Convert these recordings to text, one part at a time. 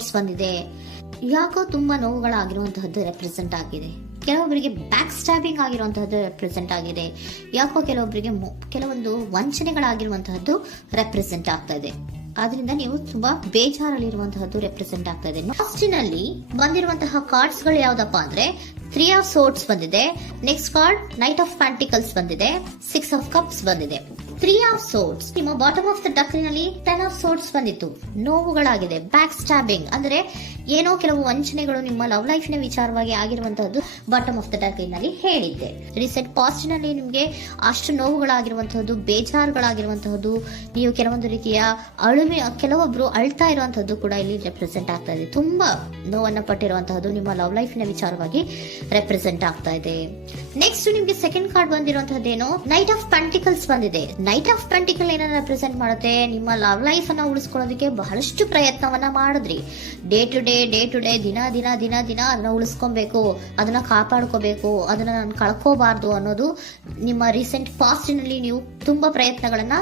Sorts ಬಂದಿದೆ. ಯಾಕೋ ತುಂಬಾ ನೋವುಗಳಾಗಿರುವಂತಹದ್ದು ರೆಪ್ರೆಸೆಂಟ್ ಆಗಿದೆ. ಕೆಲವೊಬ್ಬರಿಗೆ ಬ್ಯಾಕ್ ಸ್ಟ್ಯಾಬಿಂಗ್ ಆಗಿರುವಂತಹದ್ದು ರೆಪ್ರೆಸೆಂಟ್ ಆಗಿದೆ. ಯಾಕೋ ಕೆಲವೊಬ್ಬರಿಗೆ ಕೆಲವೊಂದು ವಂಚನೆಗಳಾಗಿರುವಂತಹದ್ದು ರೆಪ್ರೆಸೆಂಟ್ ಆಗ್ತಾ ಇದೆ. ಆದ್ರಿಂದ ನೀವು ತುಂಬಾ ಬೇಜಾರಲ್ಲಿರುವಂತಹದ್ದು ರೆಪ್ರೆಸೆಂಟ್ ಆಗ್ತಾ ಇದೆ. ಲಾಸ್ಟಿನಲ್ಲಿ ಬಂದಿರುವಂತಹ ಕಾರ್ಡ್ಸ್ ಗಳು ಯಾವ್ದಪ್ಪ ಅಂದ್ರೆ 3 ಆಫ್ ಸೋರ್ಟ್ಸ್ ಬಂದಿದೆ. Next card knight of pentacles ಬಂದಿದೆ. 6 ಆಫ್ ಕಪ್ಸ್ ಬಂದಿದೆ. 3 ಆಫ್ ಸೋರ್ಟ್ಸ್ ನಿಮ್ಮ ಬಾಟಮ್ ಆಫ್ ದ ಡಕ್ನಲ್ಲಿ 10 ಆಫ್ ಸೋರ್ಟ್ಸ್ ಬಂದಿತ್ತು. ನೋವುಗಳಾಗಿದೆ, ಬ್ಯಾಕ್ ಸ್ಟ್ಯಾಬಿಂಗ್ ಅಂದ್ರೆ ಏನೋ ಕೆಲವು ವಂಚನೆಗಳು ನಿಮ್ಮ ಲವ್ ಲೈಫಿನ ವಿಚಾರವಾಗಿ ಆಗಿರುವಂತಹದ್ದು ಬಾಟಮ್ ಆಫ್ ದ ಡಕ್ನಲ್ಲಿ ಹೇಳಿದ್ದೆ. ರೀಸೆಂಟ್ ಪಾಸ್ಟ್ ನಲ್ಲಿ ನಿಮ್ಗೆ ಅಷ್ಟು ನೋವುಗಳಾಗಿರುವಂತಹದ್ದು, ಬೇಜಾರುಗಳಾಗಿರುವಂತಹದ್ದು, ನೀವು ಕೆಲವೊಂದು ರೀತಿಯ ಕೆಲವೊಬ್ರು ಅಳ್ತಾ ಇರುವಂತಹದ್ದು ಕೂಡ ಇಲ್ಲಿ ರೆಪ್ರೆಸೆಂಟ್ ಆಗ್ತಾ ಇದೆ. ತುಂಬಾ ನೋವನ್ನ ಪಟ್ಟಿರುವಂತಹದ್ದು ನಿಮ್ಮ ಲವ್ ಲೈಫಿನ ವಿಚಾರವಾಗಿ ರೆಪ್ರೆಸೆಂಟ್ ಆಗ್ತಾ ಇದೆ. ನೆಕ್ಸ್ಟ್ ನಿಮ್ಗೆ ಸೆಕೆಂಡ್ ಕಾರ್ಡ್ ಬಂದಿರುವಂತಹದ್ದೇನು ನೈಟ್ ಆಫ್ ಪೆಂಟಿಕಲ್ಸ್ ಬಂದಿದೆ. ನೈಟ್ ಆಫ್ ಪೆಂಟಿಕಲ್ ಏನನ್ನ ರೆಪ್ರೆಸೆಂಟ್ ಮಾಡುತ್ತೆ, ನಿಮ್ಮ ಲವ್ ಲೈಫ್ ಅನ್ನ ಉಳಿಸ್ಕೊಳ್ಳೋದಕ್ಕೆ ಬಹಳಷ್ಟು ಪ್ರಯತ್ನವನ್ನ ಮಾಡಿದ್ರಿ. ಡೇ ಟು ಡೇ ದಿನ ಅದನ್ನ ಉಳಿಸ್ಕೊಬೇಕು, ಅದನ್ನ ಕಾಪಾಡ್ಕೋಬೇಕು, ಅದನ್ನ ನಾನು ಕಳ್ಕೋಬಾರ್ದು ಅನ್ನೋದು ನಿಮ್ಮ ರೀಸೆಂಟ್ ಪಾಸ್ಟ್ ನಲ್ಲಿ ನೀವು ತುಂಬಾ ಪ್ರಯತ್ನಗಳನ್ನ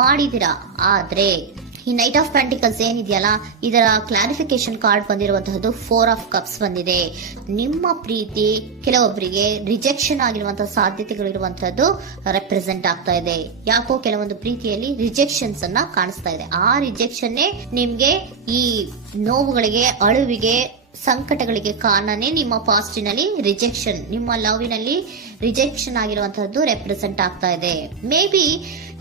ಮಾಡಿದಿರಾ. ಆದ್ರೆ ಈ ನೈಟ್ ಆಫ್ ಪ್ಯಾಂಟಿಕಲ್ಸ್ ಏನಿದೆಯಲ್ಲ, ಇದರ ಕ್ಲಾರಿಫಿಕೇಶನ್ ಕಾರ್ಡ್ ಬಂದಿರುವಂತಹದ್ದು 4 ಆಫ್ ಕಪ್ಸ್ ಬಂದಿದೆ. ನಿಮ್ಮ ಪ್ರೀತಿ ಕೆಲವೊಬ್ಬರಿಗೆ ರಿಜೆಕ್ಷನ್ ಆಗಿರುವಂತಹ ಸಾಧ್ಯತೆಗಳಿರುವಂತಹದ್ದು ರೆಪ್ರೆಸೆಂಟ್ ಆಗ್ತಾ ಇದೆ. ಯಾಕೋ ಕೆಲವೊಂದು ಪ್ರೀತಿಯಲ್ಲಿ ರಿಜೆಕ್ಷನ್ಸ್ ಅನ್ನ ಕಾಣಿಸ್ತಾ ಇದೆ. ಆ ರಿಜೆಕ್ಷನ್ ನಿಮ್ಗೆ ಈ ನೋವುಗಳಿಗೆ, ಅಳುವಿಗೆ, ಸಂಕಟಗಳಿಗೆ ಕಾರಣನೇ ನಿಮ್ಮ ಪಾಸ್ಟಿನಲ್ಲಿ ರಿಜೆಕ್ಷನ್, ನಿಮ್ಮ ಲವ್ನಲ್ಲಿ ರಿಜೆಕ್ಷನ್ ಆಗಿರುವಂತಹದ್ದು ರೆಪ್ರೆಸೆಂಟ್ ಆಗ್ತಾ ಇದೆ. ಮೇ ಬಿ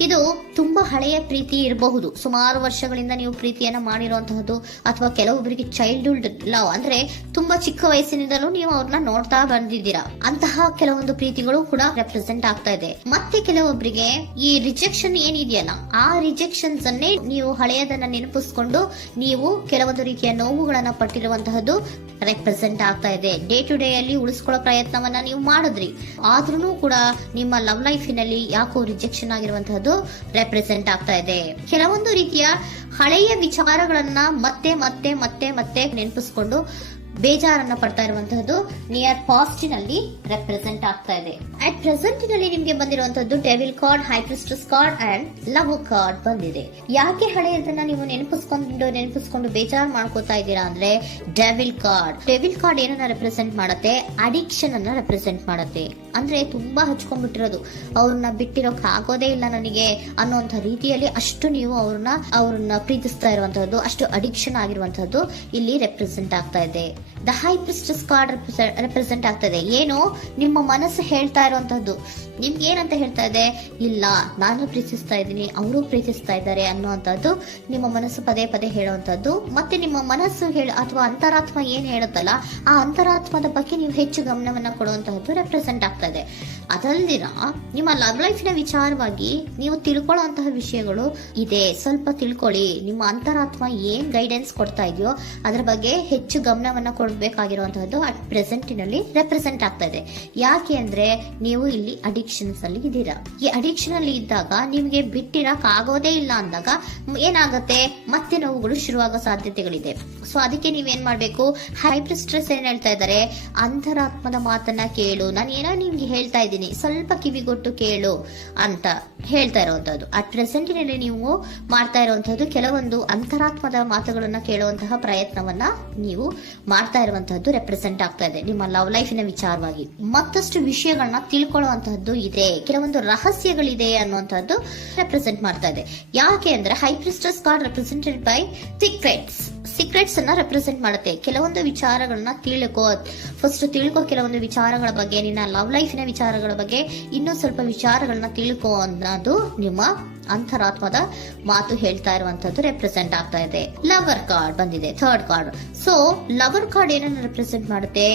ಇದು ತುಂಬಾ ಹಳೆಯ ಪ್ರೀತಿ ಇರಬಹುದು. ಸುಮಾರು ವರ್ಷಗಳಿಂದ ನೀವು ಪ್ರೀತಿಯನ್ನ ಮಾಡಿರುವಂತಹದ್ದು, ಅಥವಾ ಕೆಲವೊಬ್ಬರಿಗೆ ಚೈಲ್ಡ್ಹುಡ್ ಲವ್ ಅಂದ್ರೆ ತುಂಬಾ ಚಿಕ್ಕ ವಯಸ್ಸಿನಿಂದಲೂ ನೀವು ಅವ್ರನ್ನ ನೋಡ್ತಾ ಬಂದಿದ್ದೀರಾ. ಅಂತಹ ಕೆಲವೊಂದು ಪ್ರೀತಿಗಳು ಕೂಡ ರೆಪ್ರೆಸೆಂಟ್ ಆಗ್ತಾ ಇದೆ. ಮತ್ತೆ ಕೆಲವೊಬ್ಬರಿಗೆ ಈ ರಿಜೆಕ್ಷನ್ ಏನಿದೆಯಲ್ಲ, ಆ ರಿಜೆಕ್ಷನ್ಸ್ ಅನ್ನೇ ನೀವು ಹಳೆಯದನ್ನ ನೆನಪಿಸ್ಕೊಂಡು ನೀವು ಕೆಲವೊಂದು ರೀತಿಯ ನೋವುಗಳನ್ನ ಪಟ್ಟಿರುವಂತಹದ್ದು ರೆಪ್ರೆಸೆಂಟ್ ಆಗ್ತಾ ಇದೆ. ಡೇ ಟು ಡೇ ಅಲ್ಲಿ ಉಳಿಸ್ಕೊಳ್ಳೋ ಪ್ರಯತ್ನವನ್ನ ನೀವು ಮಾಡಿದ್ರಿ, ಆದ್ರೂ ಕೂಡ ನಿಮ್ಮ ಲವ್ ಲೈಫಿನಲ್ಲಿ ಯಾಕೋ ರಿಜೆಕ್ಷನ್ ಆಗಿರುವಂತಹದ್ದು ರೆಪ್ರೆಸೆಂಟ್ ಆಗ್ತಾ ಇದೆ. ಕೆಲವೊಂದು ರೀತಿಯ ಹಳೆಯ ವಿಚಾರಗಳನ್ನ ಮತ್ತೆ ಮತ್ತೆ ಮತ್ತೆ ಮತ್ತೆ ನೆನಪಿಸ್ಕೊಂಡು ಬೇಜಾರನ್ನ ಪಡ್ತಾ ಇರುವಂತಹದ್ದು ನಿಯರ್ ಪಾಸ್ಟಿನಲ್ಲಿ ರೆಪ್ರೆಸೆಂಟ್ ಆಗ್ತಾ ಇದೆ. ಅಟ್ ಪ್ರೆಸೆಂಟಿನಲ್ಲಿ ನಿಮ್ಗೆ ಬಂದಿರುವಂತಹದ್ದು devil card, high priestess card and love card ಬಂದಿದೆ. ಯಾಕೆ ಹಳೆಯದನ್ನ ನೀವು ನೆನಪಿಸ್ಕೊಂಡು ಬೇಜಾರು ಮಾಡ್ಕೋತಾ ಇದ್ದೀರಾ ಅಂದ್ರೆ ಡೆವಿಲ್ ಕಾರ್ಡ್ ಏನನ್ನ ರೆಪ್ರೆಸೆಂಟ್ ಮಾಡುತ್ತೆ, ಅಡಿಕ್ಷನ್ ಅನ್ನ ರೆಪ್ರೆಸೆಂಟ್ ಮಾಡುತ್ತೆ. ಅಂದ್ರೆ ತುಂಬಾ ಹಚ್ಕೊಂಡ್ಬಿಟ್ಟಿರೋದು, ಅವ್ರನ್ನ ಬಿಟ್ಟಿರೋಕ್ ಆಗೋದೇ ಇಲ್ಲ ನನಗೆ ಅನ್ನುವಂತ ರೀತಿಯಲ್ಲಿ ಅಷ್ಟು ನೀವು ಅವ್ರನ್ನ ಪ್ರೀತಿಸ್ತಾ ಇರುವಂತಹದ್ದು, ಅಷ್ಟು ಅಡಿಕ್ಷನ್ ಆಗಿರುವಂತಹದ್ದು ಇಲ್ಲಿ ರೆಪ್ರೆಸೆಂಟ್ ಆಗ್ತಾ ಇದೆ. The high priestess card represent ಆಗ್ತದೆ. ಏನು ನಿಮ್ಮ ಮನಸ್ಸು ಹೇಳ್ತಾ ಇರುವಂತಹದ್ದು, ನಿಮ್ಗೆ ಏನಂತ ಹೇಳ್ತಾ ಇದೆ, ಇಲ್ಲ ನಾನು ಪ್ರೀತಿಸ್ತಾ ಇದ್ದೀನಿ, ಅವರು ಪ್ರೀತಿಸ್ತಾ ಇದ್ದಾರೆ ಅನ್ನುವಂಥದ್ದು ನಿಮ್ಮ ಮನಸ್ಸು ಪದೇ ಪದೇ ಹೇಳುವಂತದ್ದು. ಮತ್ತೆ ನಿಮ್ಮ ಮನಸ್ಸು ಅಥವಾ ಅಂತರಾತ್ಮ ಏನ್ ಹೇಳುತ್ತಲ್ಲ, ಆ ಅಂತರಾತ್ಮದ ಬಗ್ಗೆ ನೀವು ಹೆಚ್ಚು ಗಮನವನ್ನ ಕೊಡುವಂತಹದ್ದು ರೆಪ್ರೆಸೆಂಟ್ ಆಗ್ತಾ ಇದೆ. ಅದಲ್ದಿರ ನಿಮ್ಮ ಲವ್ ಲೈಫಿನ ವಿಚಾರವಾಗಿ ನೀವು ತಿಳ್ಕೊಳ್ಳುವಂತಹ ವಿಷಯಗಳು ಇದೆ, ಸ್ವಲ್ಪ ತಿಳ್ಕೊಳ್ಳಿ. ನಿಮ್ಮ ಅಂತರಾತ್ಮ ಏನ್ ಗೈಡೆನ್ಸ್ ಕೊಡ್ತಾ ಇದೆಯೋ ಅದರ ಬಗ್ಗೆ ಹೆಚ್ಚು ಗಮನವನ್ನ ಕೊಡಬೇಕಾಗಿರುವಂತಹದ್ದು ಅಟ್ ಪ್ರೆಸೆಂಟಿನಲ್ಲಿ ರೆಪ್ರೆಸೆಂಟ್ ಆಗ್ತಾ ಇದೆ. ಯಾಕೆ ಅಂದ್ರೆ ನೀವು ಇಲ್ಲಿ ಅಡಿಕ್ಷನ್ಸ್ ಅಲ್ಲಿ ಇದ್ದೀರಾ. ಈ ಅಡಿಕ್ಷನ್ ಅಲ್ಲಿ ಇದ್ದಾಗ ನಿಮ್ಗೆ ಬಿಟ್ಟಿರಕ್ ಆಗೋದೇ ಇಲ್ಲ ಅಂದಾಗ ಏನಾಗುತ್ತೆ, ಮತ್ತೆ ನೋವುಗಳು ಶುರುವಾಗೋ ಸಾಧ್ಯತೆಗಳಿದೆ. ಸೊ ಅದಕ್ಕೆ ನೀವೇನ್ ಮಾಡ್ಬೇಕು, ಹೈಪ್ರಿಸ್ಟ್ರೆಸ್ ಏನ್ ಹೇಳ್ತಾ ಇದ್ದಾರೆ, ಅಂತರಾತ್ಮದ ಮಾತನ್ನ ಕೇಳು, ನಾನು ಏನೋ ನಿಮ್ಗೆ ಹೇಳ್ತಾ ಇದ್ದೀನಿ, ಸ್ವಲ್ಪ ಕಿವಿಗೊಟ್ಟು ಕೇಳು ಅಂತ ಹೇಳ್ತಾ ಇರುವಂತದ್ದು. ಅಟ್ ಪ್ರೆಸೆಂಟಿನಲ್ಲಿ ನೀವು ಮಾಡ್ತಾ ಇರುವಂತಹದ್ದು ಕೆಲವೊಂದು ಅಂತರಾತ್ಮದ ಮಾತುಗಳನ್ನ ಕೇಳುವಂತಹ ಪ್ರಯತ್ನವನ್ನ ನೀವು ಮಾಡ್ತಾ ಇರುವಂತಹದ್ದು ರೆಪ್ರೆಸೆಂಟ್ ಆಗ್ತಾ ಇದೆ. ನಿಮ್ಮ ಲವ್ ಲೈಫಿನ ವಿಚಾರವಾಗಿ ಮತ್ತಷ್ಟು ವಿಷಯಗಳನ್ನ ತಿಳ್ಕೊಳ್ಳುವಂತಹದ್ದು ಇದೆ, ಕೆಲವೊಂದು ರಹಸ್ಯಗಳಿದೆ ಅನ್ನುವಂಥದ್ದು ರೆಪ್ರೆಸೆಂಟ್ ಮಾಡ್ತಾ ಇದೆ. ಯಾಕೆ ಅಂದ್ರೆ high priestess card represented by secrets ಅನ್ನ ರೆಪ್ರೆಸೆಂಟ್ ಮಾಡುತ್ತೆ. ಕೆಲವೊಂದು ವಿಚಾರಗಳನ್ನ ತಿಳ್ಕೊ ಕೆಲವೊಂದು ವಿಚಾರಗಳ ಬಗ್ಗೆ, ನಿನ್ನ ಲವ್ ಲೈಫಿನ ವಿಚಾರಗಳ ಬಗ್ಗೆ ಇನ್ನೂ ಸ್ವಲ್ಪ ವಿಚಾರಗಳನ್ನ ತಿಳ್ಕೊ ಅನ್ನೋದು ನಿಮ್ಮ ಅಂತರಾತ್ಮದ ಮಾತು ಹೇಳ್ತಾ ಇರುವಂತದ್ದು ರೆಪ್ರೆಸೆಂಟ್ ಆಗ್ತಾ ಇದೆ. ಲವರ್ ಕಾರ್ಡ್ ಬಂದಿದೆ, third card. So lover card ಏನನ್ನ ರೆಪ್ರೆಸೆಂಟ್ ಮಾಡುತ್ತೆ,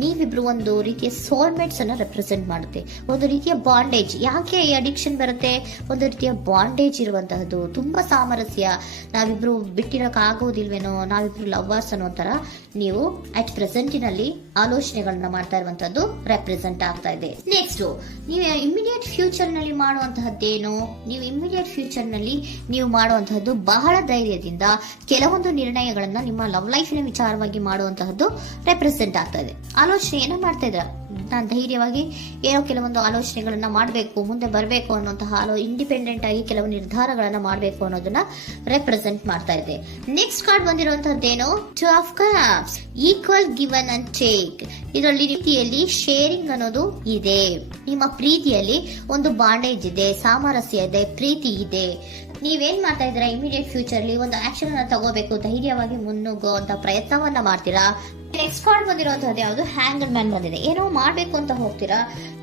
ನೀವಿಬ್ರು ಒಂದು ರೀತಿಯ ಸೋಲ್ಮೇಟ್ಸ್ ಅನ್ನ ರೆಪ್ರೆಸೆಂಟ್ ಮಾಡುತ್ತೆ, ಒಂದು ರೀತಿಯ ಬಾಂಡೇಜ್. ಯಾಕೆ ಈ ಅಡಿಕ್ಷನ್ ಬರುತ್ತೆ, ಒಂದು ರೀತಿಯ ಬಾಂಡೇಜ್ ಇರುವಂತಹದ್ದು, ತುಂಬಾ ಸಾಮರಸ್ಯ, ನಾವಿಬ್ರು ಬಿಟ್ಟಿರಕ್ ಆಗೋದಿಲ್ವೇನೋ, ನಾವಿಬ್ರು ಲವರ್ಸ್ ಅನ್ನೋ ತರ ನೀವು ಅಟ್ ಪ್ರೆಸೆಂಟಿನಲ್ಲಿ ಆಲೋಚನೆಗಳನ್ನ ಮಾಡ್ತಾ ಇರುವಂತದ್ದು ರೆಪ್ರೆಸೆಂಟ್ ಆಗ್ತಾ ಇದೆ. ನೆಕ್ಸ್ಟ್ ನೀವು ಇಮಿಡಿಯೇಟ್ ಫ್ಯೂಚರ್ ನಲ್ಲಿ ಮಾಡುವಂತಹದ್ದೇನು, ನೀವು ಇಮಿಡಿಯೇಟ್ ಫ್ಯೂಚರ್ ನಲ್ಲಿ ನೀವು ಮಾಡುವಂತಹದ್ದು ಬಹಳ ಧೈರ್ಯದಿಂದ ಕೆಲವೊಂದು ನಿರ್ಣಯಗಳನ್ನ ನಿಮ್ಮ ಲವ್ ಲೈಫಿನ ವಿಚಾರವಾಗಿ ಮಾಡುವಂತಹದ್ದು ರೆಪ್ರೆಸೆಂಟ್ ಆಗ್ತಾ ಇದೆ. ಆಲೋಚನೆ ಏನ ಮಾಡ್ತಾ ಇದ್ರ, ನಾನು ಧೈರ್ಯವಾಗಿ ಏನೋ ಕೆಲವೊಂದು ಆಲೋಚನೆಗಳನ್ನ ಮಾಡಬೇಕು, ಮುಂದೆ ಬರಬೇಕು ಅನ್ನುವಂತಹ ಇಂಡಿಪೆಂಡೆಂಟ್ ಆಗಿ ಕೆಲವು ನಿರ್ಧಾರಗಳನ್ನ ಮಾಡಬೇಕು ಅನ್ನೋದನ್ನ ರೆಪ್ರೆಸೆಂಟ್ ಮಾಡ್ತಾ ಇದೆ. ನೆಕ್ಸ್ಟ್ ಕಾರ್ಡ್ ಬಂದಿರುವಂತಹದ್ದೇನು, two of cups, equal given and take. ಇದರಲ್ಲಿ ರೀತಿಯಲ್ಲಿ ಶೇರಿಂಗ್ ಅನ್ನೋದು ಇದೆ. ನಿಮ್ಮ ಪ್ರೀತಿಯಲ್ಲಿ ಒಂದು ಬಾಂಡೇಜ್ ಇದೆ, ಸಾಮರಸ್ಯ ಇದೆ, ಪ್ರೀತಿ ಇದೆ. ನೀವೇನ್ ಮಾಡ್ತಾ ಇದ್ದೀರಾ, ಇಮಿಡಿಯೇಟ್ ಫ್ಯೂಚರ್ ಅಲ್ಲಿ ಒಂದು ಆಕ್ಷನ್ ಅನ್ನ ತಗೋಬೇಕು, ಧೈರ್ಯವಾಗಿ ಮುನ್ನುಗ್ಗುವಂತ ಪ್ರಯತ್ನವನ್ನ ಮಾಡ್ತೀರಾ. ನೆಕ್ಸ್ಟ್ ಕಾರ್ಡ್ ಬಂದಿರುವಂತದ್ದು ಯಾವುದು, ಹ್ಯಾಂಗರ್ ಮ್ಯಾನ್ ಬಂದಿದೆ. ಏನೋ ಮಾಡ್ಬೇಕು ಅಂತ ಹೋಗ್ತೀರಾ,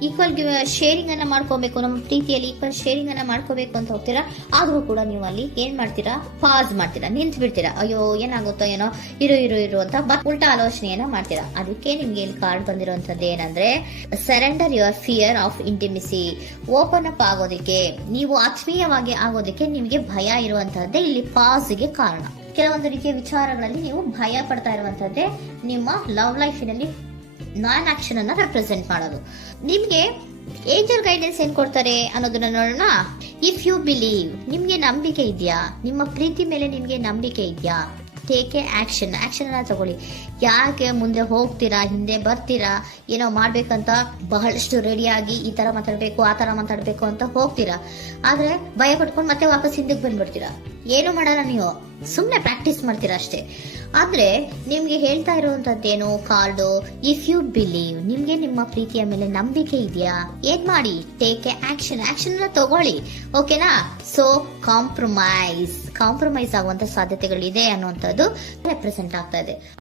ಈಕ್ವಲ್ ಶೇರಿಂಗ್ ಅನ್ನ ಮಾಡ್ಕೋಬೇಕು, ನಮ್ಮ ಪ್ರೀತಿಯಲ್ಲಿ ಈಕ್ವಲ್ ಶೇರಿಂಗ್ ಅನ್ನ ಮಾಡ್ಕೋಬೇಕು ಅಂತ ಹೋಗ್ತೀರಾ. ಆದ್ರೂ ಕೂಡ ನೀವು ಅಲ್ಲಿ ಏನ್ ಮಾಡ್ತೀರಾ, ಪಾಸ್ ಮಾಡ್ತೀರಾ, ನಿಂತು ಬಿಡ್ತೀರಾ. ಅಯ್ಯೋ ಏನಾಗುತ್ತೋ ಏನೋ, ಇರು ಅಂತ ಉಲ್ಟಾ ಆಲೋಚನೆಯನ್ನ ಮಾಡ್ತೀರಾ. ಅದಕ್ಕೆ ನಿಮ್ಗೆ ಇಲ್ಲಿ ಕಾರ್ಡ್ ಬಂದಿರುವಂತದ್ದು ಏನಂದ್ರೆ, surrender your fear of intimacy. Open up ಆಗೋದಕ್ಕೆ, ನೀವು ಆತ್ಮೀಯವಾಗಿ ಆಗೋದಕ್ಕೆ ನಿಮ್ಗೆ ಭಯ ಇರುವಂತಹದ್ದೇ ಇಲ್ಲಿ ಪಾಸ್ಗೆ ಕಾರಣ. ಕೆಲವೊಂದು ರೀತಿಯ ವಿಚಾರಗಳಲ್ಲಿ ನೀವು ಭಯ ಪಡ್ತಾ ಇರುವಂತದ್ದೇ ನಿಮ್ಮ ಲವ್ ಲೈಫಿನಲ್ಲಿ ನಾನ್ ಆಕ್ಷನ್ ಅನ್ನ ರೆಪ್ರೆಸೆಂಟ್ ಮಾಡೋದು. ನಿಮ್ಗೆ ಏಂಜಲ್ ಗೈಡೆನ್ಸ್ ಏನ್ ಕೊಡ್ತಾರೆ ಅನ್ನೋದನ್ನ ನೋಡೋಣ. ಇಫ್ ಯು ಬಿಲೀವ್, ನಿಮ್ಗೆ ನಂಬಿಕೆ ಇದೆಯಾ, ನಿಮ್ಮ ಪ್ರೀತಿ ಮೇಲೆ ನಿಮ್ಗೆ ನಂಬಿಕೆ ಇದೆಯಾ, ಟೇಕ್ ಎ ಆಕ್ಷನ್ ಅನ್ನ ತಗೊಳ್ಳಿ. ಯಾಕೆ ಮುಂದೆ ಹೋಗ್ತೀರಾ, ಹಿಂದೆ ಬರ್ತೀರಾ, ಏನೋ ಮಾಡ್ಬೇಕಂತ ಬಹಳಷ್ಟು ರೆಡಿಯಾಗಿ ಈ ತರ ಮಾತಾಡ್ಬೇಕು, ಆ ತರ ಮಾತಾಡ್ಬೇಕು ಅಂತ ಹೋಗ್ತೀರಾ. ಆದ್ರೆ ಭಯ ಪಟ್ಕೊಂಡು ಮತ್ತೆ ವಾಪಸ್ ಹಿಂದಕ್ಕೆ ಬಂದ್ಬಿಡ್ತೀರಾ. ಏನು ಮಾಡಲ್ಲ, ನೀವು ಸುಮ್ನೆ ಪ್ರಾಕ್ಟೀಸ್ ಮಾಡ್ತೀರಾ ಅಷ್ಟೇ. ಆದ್ರೆ ನಿಮ್ಗೆ ಹೇಳ್ತಾ ಇರುವಂತದ್ದೇನು ಕಾರ್ಡು, ಇಫ್ ಯು ಬಿಲೀವ್, ನಿಮ್ಗೆ ನಿಮ್ಮ ಪ್ರೀತಿಯ ಮೇಲೆ ನಂಬಿಕೆ ಇದೆಯಾ, ಏನ್ ಮಾಡಿ, ಟೇಕ್ ಎ ಆಕ್ಷನ್ ಅನ್ನ ತಗೊಳ್ಳಿ. ಓಕೆನಾ? ಸೊ ಕಾಂಪ್ರಮೈಸ್ ಆಗುವಂತ ಸಾಧ್ಯತೆಗಳಿದೆ ಅನ್ನುವಂಥದ್ದು ರೆಪ್ರೆಸೆಂಟ್ ಆಗ್ತಾ ಇದೆ.